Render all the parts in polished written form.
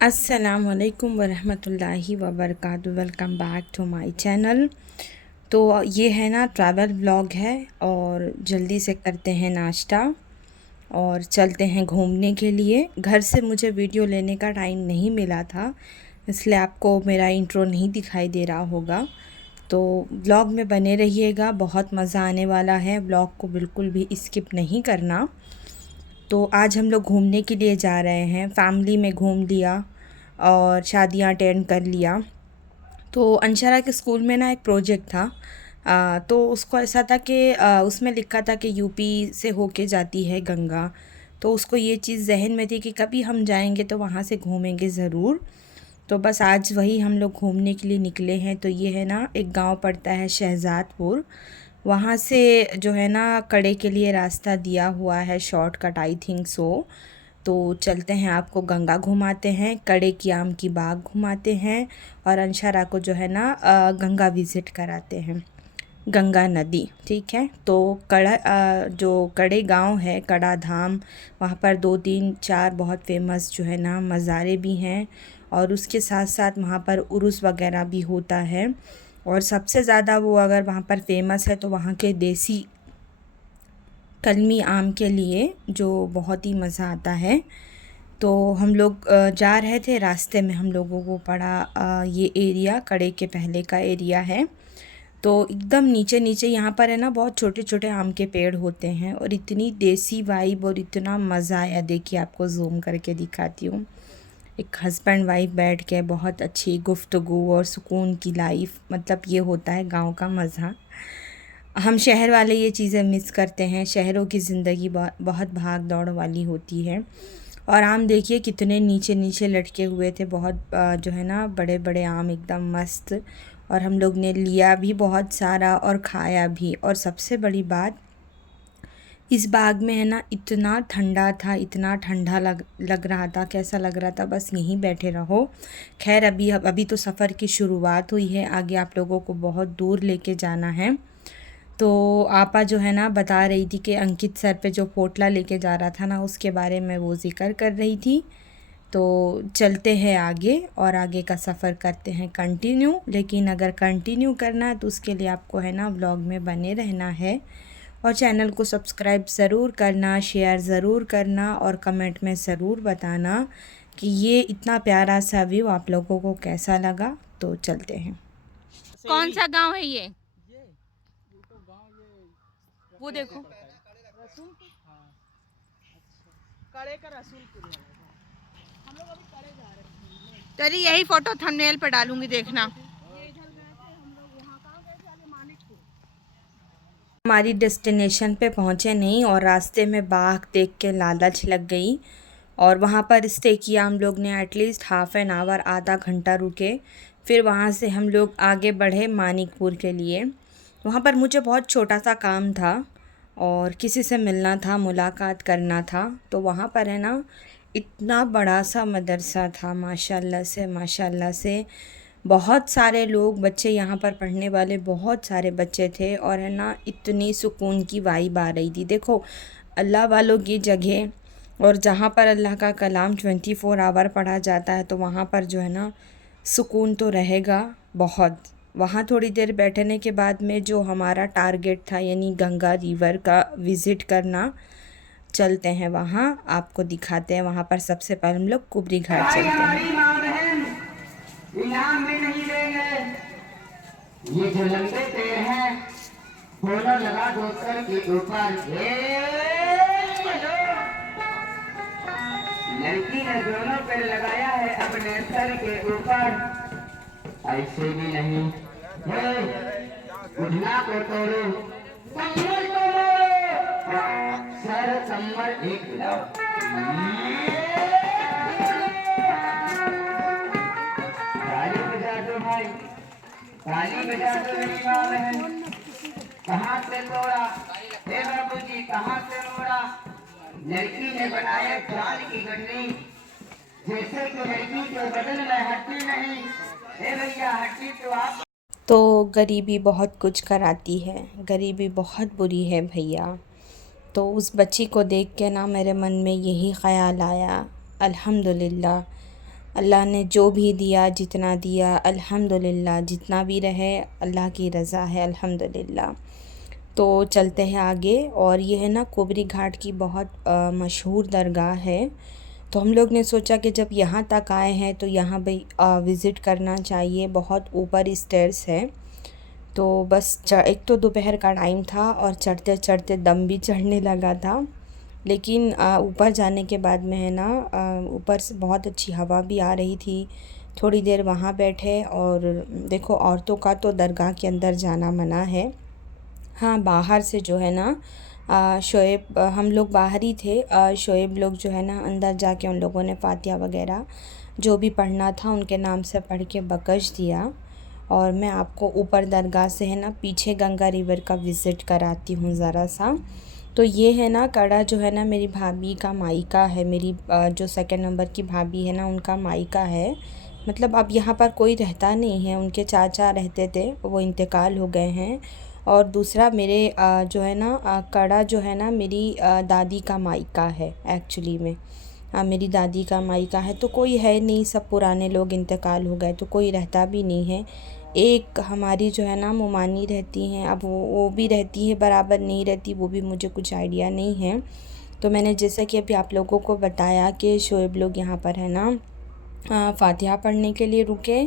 अस्सलामुअलैकुम वरहमतुल्लाहि वबरकातुहू। Welcome back to my channel. तो ये है ना ट्रैवल व्लॉग है और जल्दी से करते हैं नाश्ता और चलते हैं घूमने के लिए। घर से मुझे वीडियो लेने का टाइम नहीं मिला था, इसलिए आपको मेरा इंट्रो नहीं दिखाई दे रहा होगा। तो व्लॉग में बने रहिएगा, बहुत मज़ा आने वाला है। व्लॉग को बिल्कुल भी स्किप नहीं करना। तो आज हम लोग घूमने के लिए जा रहे हैं। फैमिली में घूम लिया और शादियां अटेंड कर लिया। तो अंशरा के स्कूल में ना एक प्रोजेक्ट था। तो उसको ऐसा था कि उसमें लिखा था कि यूपी से होके जाती है गंगा। तो उसको ये चीज़ जहन में थी कि कभी हम जाएंगे तो वहाँ से घूमेंगे ज़रूर। तो बस आज वही हम लोग घूमने के लिए निकले हैं। तो ये है ना, एक गांव पड़ता है शहजादपुर। वहाँ से जो है ना कड़े के लिए रास्ता दिया हुआ है, शॉर्टकट आई थिंक सो। तो चलते हैं, आपको गंगा घुमाते हैं, कड़े की आम की बाग घुमाते हैं और अंशरा को जो है ना गंगा विज़िट कराते हैं, गंगा नदी। ठीक है। तो जो कड़े गांव है, कड़ा धाम, वहाँ पर 2 3 4 बहुत फेमस जो है ना मज़ारे भी हैं और उसके साथ साथ वहाँ पर उर्स वगैरह भी होता है। और सबसे ज़्यादा वो अगर वहाँ पर फेमस है तो वहाँ के देसी कलमी आम के लिए, जो बहुत ही मज़ा आता है। तो हम लोग जा रहे थे, रास्ते में हम लोगों को पड़ा ये एरिया कड़े के पहले का एरिया है। तो एकदम नीचे नीचे यहाँ पर है ना बहुत छोटे छोटे आम के पेड़ होते हैं और इतनी देसी वाइब और इतना मज़ा आया। देखिए, आपको जूम करके दिखाती हूँ। एक हस्बैंड वाइफ बैठ के बहुत अच्छी गुफ्तगू और सुकून की लाइफ, मतलब ये होता है गांव का मज़ा। हम शहर वाले ये चीज़ें मिस करते हैं। शहरों की ज़िंदगी बहुत भाग दौड़ वाली होती है। और आम देखिए कितने नीचे नीचे लटके हुए थे, बहुत जो है ना बड़े बड़े आम, एकदम मस्त। और हम लोग ने लिया भी बहुत सारा और खाया भी। और सबसे बड़ी बात, इस बाग में है ना इतना ठंडा था, इतना ठंडा लग रहा था, कैसा लग रहा था बस यहीं बैठे रहो। खैर अभी तो सफ़र की शुरुआत हुई है, आगे आप लोगों को बहुत दूर लेके जाना है। तो आपा जो है ना बता रही थी कि अंकित सर पे जो पोटला लेके जा रहा था ना, उसके बारे में वो ज़िक्र कर रही थी। तो चलते हैं आगे और आगे का सफ़र करते हैं कंटिन्यू। लेकिन अगर कंटिन्यू करना है तो उसके लिए आपको है ना व्लॉग में बने रहना है और चैनल को सब्सक्राइब ज़रूर करना, शेयर ज़रूर करना और कमेंट में ज़रूर बताना कि ये इतना प्यारा सा व्यू आप लोगों को कैसा लगा। तो चलते हैं। कौन सा गांव है ये? वो देखो, कड़े का रसूलपुर है। हम लोग अभी कड़े जा रहे हैं। चलिए यही फोटो थंबनेल पे डालूंगी, देखना। ये इधर गए थे हम लोग, यहाँ कहाँ गए थे? आगे मानिकपुर। हमारी डेस्टिनेशन पे पहुँचे नहीं और रास्ते में बाग देख के लालच लग गई और वहाँ पर स्टे किया हम लोग ने। एटलीस्ट हाफ़ एन आवर, आधा घंटा रुके। फिर वहाँ से हम लोग आगे बढ़े मानिकपुर के लिए। वहाँ पर मुझे बहुत छोटा सा काम था और किसी से मिलना था, मुलाकात करना था। तो वहाँ पर है ना इतना बड़ा सा मदरसा था, माशाल्लाह से बहुत सारे लोग, बच्चे यहाँ पर पढ़ने वाले बहुत सारे बच्चे थे। और है ना इतनी सुकून की वाइब आ रही थी। देखो, अल्लाह वालों की जगह और जहाँ पर अल्लाह का कलाम 24 आवर पढ़ा जाता है, तो वहाँ पर जो है ना सुकून तो रहेगा बहुत। वहाँ थोड़ी देर बैठने के बाद में जो हमारा टारगेट था, यानी गंगा रिवर का विज़िट करना, चलते हैं वहाँ, आपको दिखाते हैं। वहाँ पर सबसे पहले हम लोग कुबरी घाट चलते हैं। इनाम भी नहीं देंगे। ये जो लंबे पेड़ हैं, दोनों लगा दो सर के ऊपर। लड़की ने दोनों पेड़ लगाया है अपने सर के ऊपर। ऐसे भी नहीं, उठना को तोड़ो, कमर तोड़ो, सर कमर एक लाओ। ताली बजा दो भाई, ताली बजा दो मेरी माँ बहन। कहाँ से तोड़ा हे बाबूजी, कहाँ से मोड़ा? लड़की ने बनाया चांद की गठरी, जैसे कि लड़की के बदन में हड्डी नहीं। हे भैया, हड्डी तो आप। तो गरीबी बहुत कुछ कराती है, गरीबी बहुत बुरी है भैया। तो उस बच्ची को देख के ना मेरे मन में यही ख़याल आया, अल्हम्दुलिल्लाह अल्लाह ने जो भी दिया, जितना दिया अल्हम्दुलिल्लाह, जितना भी रहे अल्लाह की रज़ा है अल्हम्दुलिल्लाह। तो चलते हैं आगे। और ये है ना कुबरी घाट की बहुत मशहूर दरगाह है। तो हम लोग ने सोचा कि जब यहाँ तक आए हैं तो यहाँ भाई विज़िट करना चाहिए। बहुत ऊपर स्टेयर्स है। तो बस एक तो दोपहर का टाइम था और चढ़ते चढ़ते दम भी चढ़ने लगा था। लेकिन ऊपर जाने के बाद में है ना ऊपर से बहुत अच्छी हवा भी आ रही थी। थोड़ी देर वहाँ बैठे। और देखो औरतों का तो दरगाह के अंदर जाना मना है। हाँ, बाहर से जो है ना शोएब हम लोग बाहर ही थे। शोएब लोग जो है ना अंदर जाके उन लोगों ने फ़ातिहा वगैरह जो भी पढ़ना था उनके नाम से पढ़ के बकश दिया। और मैं आपको ऊपर दरगाह से है ना पीछे गंगा रिवर का विज़िट कराती हूँ ज़रा सा। तो ये है ना कड़ा जो है ना मेरी भाभी का मायका है। मेरी जो सेकंड नंबर की भाभी है ना उनका मायका है। मतलब अब यहाँ पर कोई रहता नहीं है। उनके चाचा रहते थे, वो इंतकाल हो गए हैं। और दूसरा मेरे जो है ना कड़ा जो है ना मेरी दादी का मायका है एक्चुअली में। मेरी दादी का मायका है। तो कोई है नहीं, सब पुराने लोग इंतकाल हो गए तो कोई रहता भी नहीं है। एक हमारी जो है ना मुमानी रहती हैं। अब वो भी रहती है, बराबर नहीं रहती, वो भी मुझे कुछ आइडिया नहीं है। तो मैंने जैसा कि अभी आप लोगों को बताया कि शोएब लोग यहाँ पर है ना फ़ातिहा पढ़ने के लिए रुके।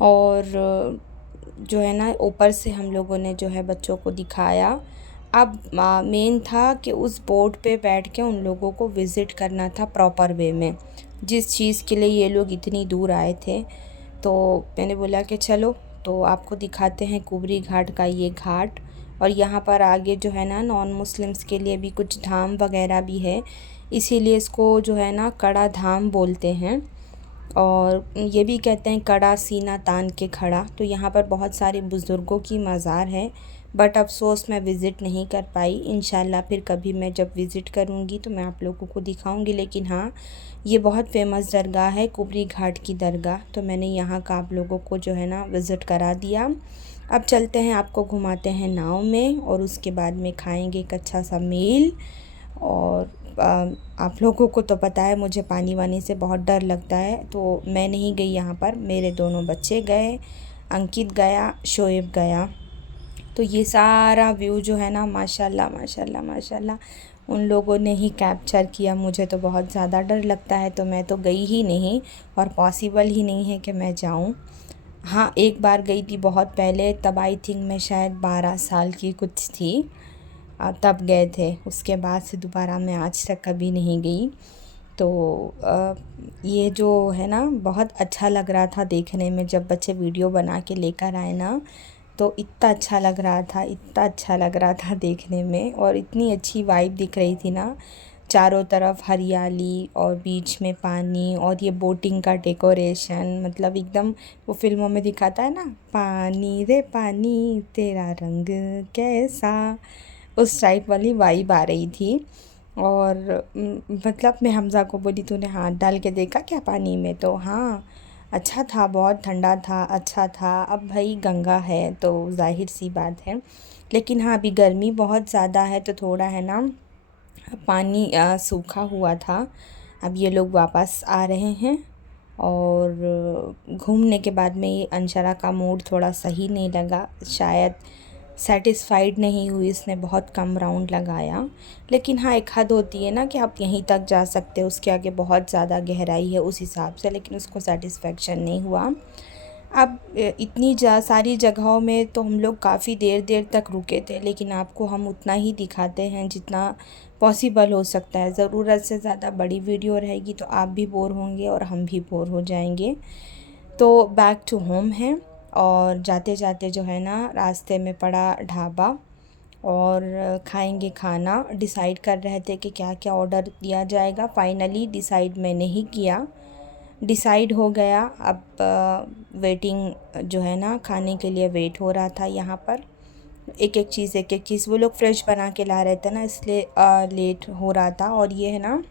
और जो है ना ऊपर से हम लोगों ने जो है बच्चों को दिखाया। अब मेन था कि उस बोट पे बैठ के उन लोगों को विज़िट करना था प्रॉपर वे में, जिस चीज़ के लिए ये लोग इतनी दूर आए थे। तो मैंने बोला कि चलो तो आपको दिखाते हैं कुबरी घाट का ये घाट। और यहाँ पर आगे जो है ना नॉन मुस्लिम्स के लिए भी कुछ धाम वगैरह भी है, इसीलिए इसको जो है ना कड़ा धाम बोलते हैं। और ये भी कहते हैं कड़ा सीना तान के खड़ा। तो यहाँ पर बहुत सारे बुज़ुर्गों की मज़ार है। बट अफ़सोस मैं विज़िट नहीं कर पाई। इंशाल्लाह फिर कभी मैं जब विज़िट करूँगी तो मैं आप लोगों को दिखाऊँगी। लेकिन हाँ, ये बहुत फ़ेमस दरगाह है कुबरी घाट की दरगाह। तो मैंने यहाँ का आप लोगों को जो है ना विज़िट करा दिया। अब चलते हैं, आपको घुमाते हैं नाव में और उसके बाद में खाएंगे एक अच्छा सा मील। और आप लोगों को तो पता है मुझे पानी वानी से बहुत डर लगता है। तो मैं नहीं गई यहाँ पर, मेरे दोनों बच्चे गए, अंकित गया, शोएब गया। तो ये सारा व्यू जो है ना माशाल्लाह माशाल्लाह माशाल्लाह उन लोगों ने ही कैप्चर किया। मुझे तो बहुत ज़्यादा डर लगता है तो मैं तो गई ही नहीं और पॉसिबल ही नहीं है कि मैं जाऊँ। हाँ, एक बार गई थी बहुत पहले, तब आई थिंक मैं शायद 12 साल की कुछ थी। तब गए थे। उसके बाद से दोबारा मैं आज तक कभी नहीं गई। तो ये जो है ना बहुत अच्छा लग रहा था देखने में। जब बच्चे वीडियो बना के लेकर आए ना तो इतना अच्छा लग रहा था, इतना अच्छा लग रहा था देखने में। और इतनी अच्छी वाइब दिख रही थी ना, चारों तरफ हरियाली और बीच में पानी और ये बोटिंग का डेकोरेशन। मतलब एकदम वो फिल्मों में दिखाता है ना, पानी रे पानी तेरा रंग कैसा, उस टाइप वाली वाइब आ रही थी। और मतलब मैं हमज़ा को बोली तूने हाथ डाल के देखा क्या पानी में? तो हाँ, अच्छा था, बहुत ठंडा था, अच्छा था। अब भाई गंगा है तो ज़ाहिर सी बात है। लेकिन हाँ, अभी गर्मी बहुत ज़्यादा है तो थोड़ा है ना पानी सूखा हुआ था। अब ये लोग वापस आ रहे हैं। और घूमने के बाद में ये अंशरा का मूड थोड़ा सही नहीं लगा, शायद सेटिस्फाइड नहीं हुई, इसने बहुत कम राउंड लगाया। लेकिन हाँ, एक हद होती है ना कि आप यहीं तक जा सकते हो, उसके आगे बहुत ज़्यादा गहराई है उस हिसाब से। लेकिन उसको सेटिस्फेक्शन नहीं हुआ। अब इतनी सारी जगहों में तो हम लोग काफ़ी देर देर तक रुके थे। लेकिन आपको हम उतना ही दिखाते हैं जितना पॉसिबल हो सकता है। ज़रूरत से ज़्यादा बड़ी वीडियो रहेगी तो आप भी बोर होंगे और हम भी बोर हो जाएंगे। तो बैक टू होम है। और जाते जाते जो है ना रास्ते में पड़ा ढाबा और खाएंगे खाना। डिसाइड कर रहे थे कि क्या क्या ऑर्डर दिया जाएगा। फाइनली डिसाइड मैंने ही किया, डिसाइड हो गया। अब वेटिंग जो है ना खाने के लिए वेट हो रहा था यहाँ पर। एक एक चीज़ वो लोग फ्रेश बना के ला रहे थे ना, इसलिए लेट हो रहा था। और ये है ना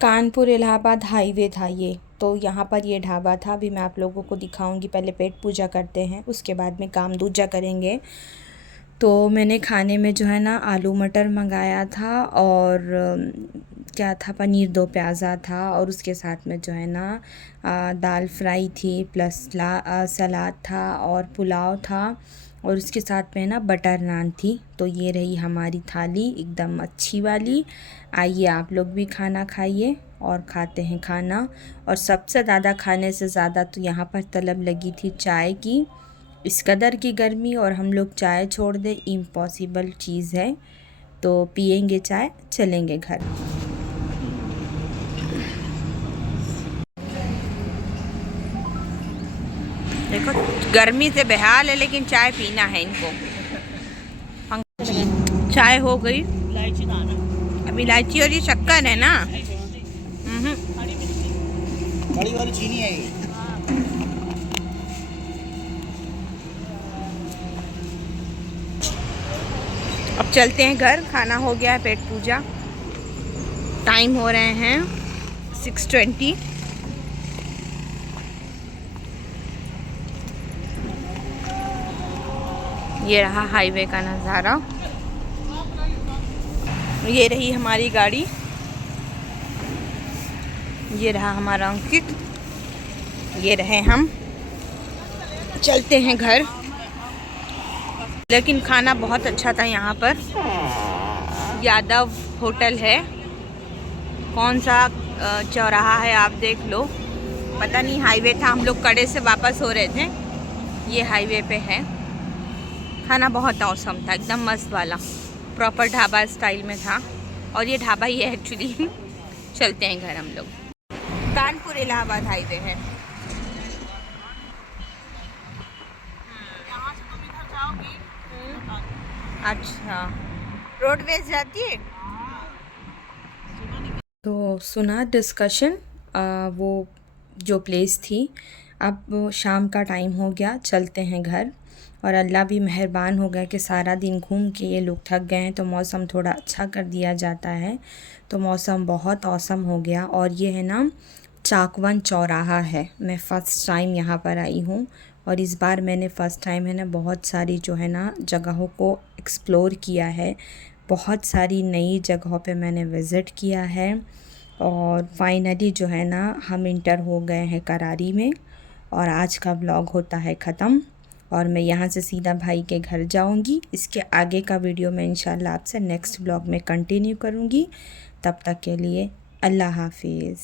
कानपुर इलाहाबाद हाईवे था ये। तो यहाँ पर ये ढाबा था। अभी मैं आप लोगों को दिखाऊंगी। पहले पेट पूजा करते हैं, उसके बाद में काम दूजा करेंगे। तो मैंने खाने में जो है ना आलू मटर मंगाया था और क्या था, पनीर दो प्याज़ा था और उसके साथ में जो है ना दाल फ्राई थी, प्लस सलाद था और पुलाव था और उसके साथ में ना बटर नान थी। तो ये रही हमारी थाली एकदम अच्छी वाली। आइए आप लोग भी खाना खाइए और खाते हैं खाना। और सबसे ज़्यादा खाने से ज़्यादा तो यहाँ पर तलब लगी थी चाय की। इस कदर की गर्मी और हम लोग चाय छोड़ दें, इम्पॉसिबल चीज़ है। तो पियेंगे चाय, चलेंगे घर। देखो गर्मी से बेहाल है लेकिन चाय पीना है इनको। चाय हो गई, अब इलायची और ये शक्कर है ना। बड़ी वाली चीनी है ये। अब चलते हैं घर, खाना हो गया है, पेट पूजा। टाइम हो रहे हैं 6:20। ये रहा हाईवे का नज़ारा, ये रही हमारी गाड़ी, ये रहा हमारा अंकित, ये रहे हम। चलते हैं घर। लेकिन खाना बहुत अच्छा था यहाँ पर। यादव होटल है, कौन सा चौराहा है आप देख लो, पता नहीं। हाईवे था, हम लोग कड़े से वापस हो रहे थे, ये हाईवे पे है। खाना बहुत औसम था, एकदम मस्त वाला, प्रॉपर ढाबा स्टाइल में था। और ये ढाबा ही है एक्चुअली। चलते हैं घर हम लोग। कानपुर इलाहाबाद हाईवे है। यहाँ से तुम इधर जाओगी। अच्छा, रोडवेज जाती है। तो सुना डिस्कशन, वो जो प्लेस थी। अब शाम का टाइम हो गया, चलते हैं घर। और अल्लाह भी मेहरबान हो गया कि सारा दिन घूम के ये लोग थक गए हैं, तो मौसम थोड़ा अच्छा कर दिया जाता है। तो मौसम बहुत औसम हो गया। और ये है ना चाकवन चौराहा है। मैं फ़र्स्ट टाइम यहाँ पर आई हूँ और इस बार मैंने फ़र्स्ट टाइम है ना बहुत सारी जो है ना जगहों को एक्सप्लोर किया है। बहुत सारी नई जगहों पे मैंने विज़िट किया है। और फाइनली जो है ना हम इंटर हो गए हैं करारी में। और आज का व्लॉग होता है ख़त्म और मैं यहाँ से सीधा भाई के घर जाऊँगी। इसके आगे का वीडियो मैं इंशाल्लाह आपसे नेक्स्ट व्लॉग में कंटिन्यू करूँगी। तब तक के लिए अल्लाह हाफिज़।